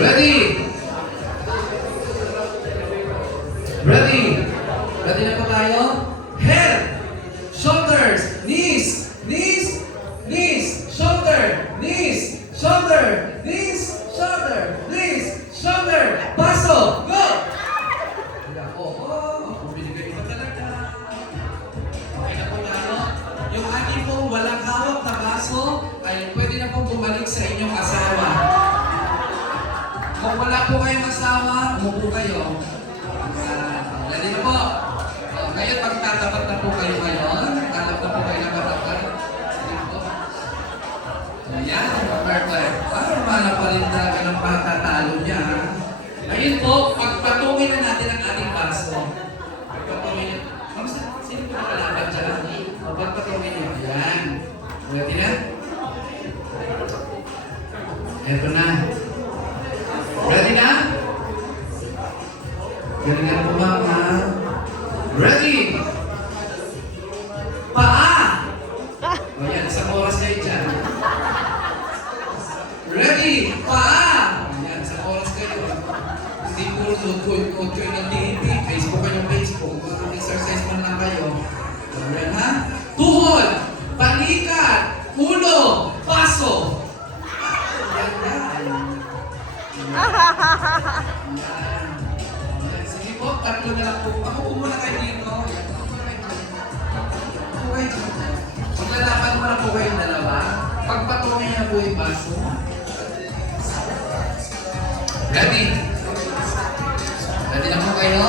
Ready? Ready? Ready na po tayo? Head, shoulders, knees, knees, knees, shoulder, knees, shoulder, knees, shoulder, knees, shoulder. Paso, go! Binigay ko talaga. Okay na po tayo. Yung ating pong walang hawak na baso ay pwede na pong bumalik sa inyong asawa. Kung wala po kayong asawa, umupo kayo. Ready na po. Ngayon, magtatapat na po kayo ngayon. Hanap na po kayo ng katapat. Sige po. Ayan, perfect. Parang mana pa rin talaga ng pagkatalo niya. Ngayon po, pagpatungin na natin ang ating baso. Pagpatungin. Ma'am, sino po nakalaban dyan? Pagpatungin niyo. Ayan. Ready na? Eto na. Ready na? Galingan po mama. Ready? Paa! O yan, isang oras kayo dyan. Ready? Paa! O yan, isang oras kayo. Hindi po notebook kayo ng TNT. Facebook kayo ng Facebook. Mag-exercise man lang kayo. O yan ha? Tuhod! Panikat! Ulo! Paso! Yan yan. Sige po, tatlo na lang po. Ako po muna kayo dito. Maglalaban mo na po kayong dalawa. Pagpatungin niya po yung baso. Ready? Ready na po kayo?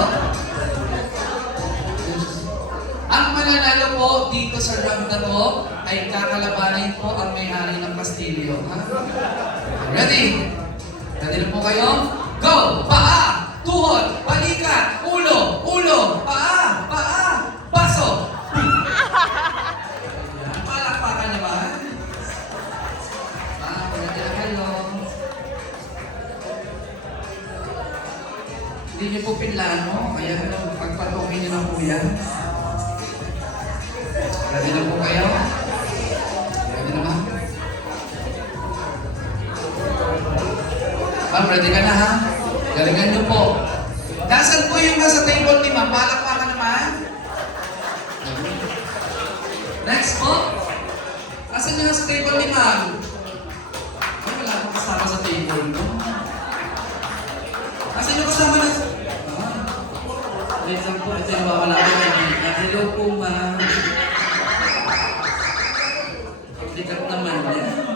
Ang mananalo po dito sa round na to ay kakalabanin po ang may-ari ng Kastilyo. Ready? Ready na po kayo? Go! Paa! Tuhod! Balikat! Ulo! Ulo! Paa! Paa! Paso! Palakpakan naman. Ready na kayo? Hindi niyo po pinlano, kaya pagpatungin niyo na po yan. Ready na po kayo? Ready na ba? Ma'am, ready ka na ha? Galingan niyo po. Nasaan po yung nasa table ni ma'am? Palakpakan naman. Next po. Nasaan yung nasa table ni ma'am? Ay, wala akong kasama sa table mo. Nasaan yung kasama na... Minsan po, ito yung wala ko kanina. Hello po ma'am. Likat naman yan.